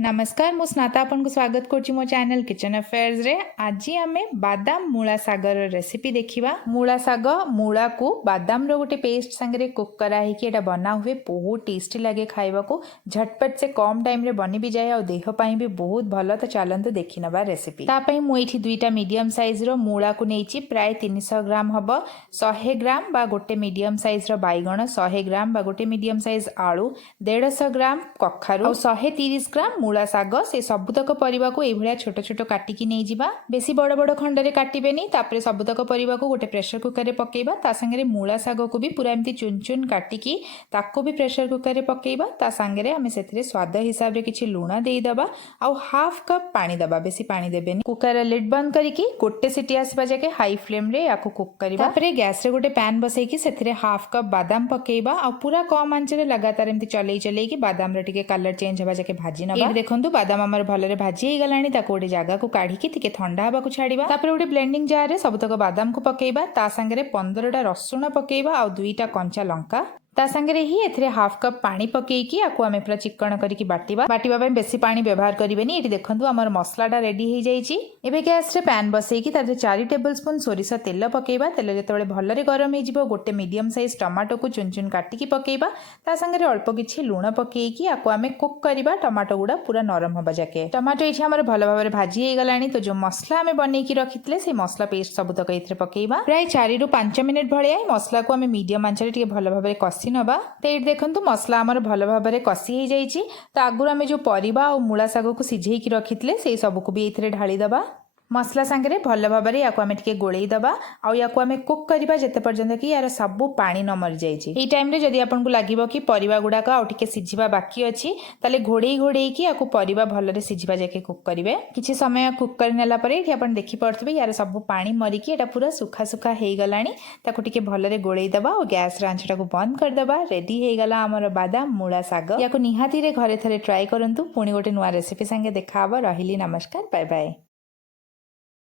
नमस्कार मु स्नाता आपन को स्वागत करछि मो चैनल किचन अफेयर्स रे। आज आमे बादाम मूला सागर रेसिपी देखिबा। मूला साग मूला को बादाम रो गोटे पेस्ट संगे कुक करा है कि एटा बना हुए बहुत टेस्टी लगे खाइबा को। झटपट से कम टाइम रे बनी भी जाए और देह पई भी बहुत भलो। तो चलंतु देखि नबा रेसिपी। ता पई मु एठी दुईटा मीडियम साइज रो मूला को नेछि प्राय 300 ग्राम हबो। 100 ग्राम बा गोटे मीडियम साइज रो बैगण, 100 ग्राम बा गोटे मीडियम साइज आलू, 150 ग्राम कखारु और 130 ग्राम मूला साग। से सबुतक परिबा को ए भलिया छोट छोट काटिकी नै जिबा। बेसी बड़ बड़ खंडरे काटिबेनी। तापरे सबुतक परिबा को गोटे प्रेशर कुकर रे पकेइबा। ता संगे मूला साग को भी पूरा एमती चुन चुन काटिकी ताको भी प्रेशर कुकर रे पकेइबा। ता संगे आमे सेथिरे स्वाद हिसाब रे किछि लूण देई दबा और हाफ कप पानी दबा। बेसी पानी देबेनी। कुकर रे लिड बंद करिकी गोटे सिटी आसीबा जाके हाई फ्लेम रे याको कुक करिबा। तापरे गैस रे गोटे पैन बसैकी सेथिरे हाफ कप बादाम पकेइबा और पूरा कम आंच रे लगातार एमती चलेई कि बादाम रे टिके कलर चेंज हबा जाके भाजी नबा। ए देखंतु बादाम हमर भलरे भाजी हे गलानी। ताको गोटे जगह को काढ़ी की टिके ठंडा हबा को छाड़ीबा। तापरे गोटे ब्लेंडिंग जार रे सबतक बादाम को पकेइबा। ता संगे 15टा रसुण पकेइबा और 2टा कंचा लंका। ता संगे ही एथिरे हाफ कप पानी पकेइकी आको आमे पूरा चिक्कण करिकी बाटिबा। बाटिबा पे बेसी पानी व्यवहार करिवेनी। एठी देखंतु हमर मसलाटा रेडी हे जाईची। एबे गैस रे पैन बसैकी तारे 4 टेबलस्पून सोरिष तेल पकेइबा। तेल जेतेबेले भलरे गरम हे जिवो गोटे मीडियम साइज टमाटो को चुन चुन काटिकी पकेइबा। ता संगे अल्प किछि लूण पकेइकी आको आमे कुक करिबा टमाटो गुडा पूरा नरम हबा जाके। टमाटो एठी हमर भलो भाबरे भाजी हे गलानी। तो जो मसला आमे बनेकी रखितले से मसला पेस्ट सबतक एथिरे पकेइबा। प्राय 4 रु 5 मिनिट भलिया मसला को आमे मीडियम आंच रे टिके भलो भाबरे कसी नबा। तो ये देखंतु मसला आमर भलो भाबरे कसी हे जाईची। तो आगुर आमे जो परिबा और मूला साग को सिझेइकी रखितले से सब को भी एथिरे ढाली दबा। मसला संगे भल भाव याको आमे टिके गोळेई दबा और याको आमे कुक करिबा जेते पर्यंत कि यार सब पानी न मर जाईची। एई टाइम रे जदी आपन को लागिबो कि परिबा गुडा का और टिके सिझिबा बाकी अछि ताले घोड़ेई घोड़ेई कि याको परिबा भलरे सिझिबा जाके कुक करिवे। किछि समय कुक करनेला परे एठी आपन देखि परथबे यार सब पानी मरी कि एटा पूरा सुखा सुखा हेई गलानी। ताको टिके भलरे गोळेई दबा और गैस रांचटा को बंद कर दबा। रेडी हेई गला हमर बादाम मूला साग। याको निहाती रे घरे थरे ट्राई करंतु। पुणी गोटे नुवा रेसिपी संगे देखा हबो। रहिली नमस्कार, बाय बाय।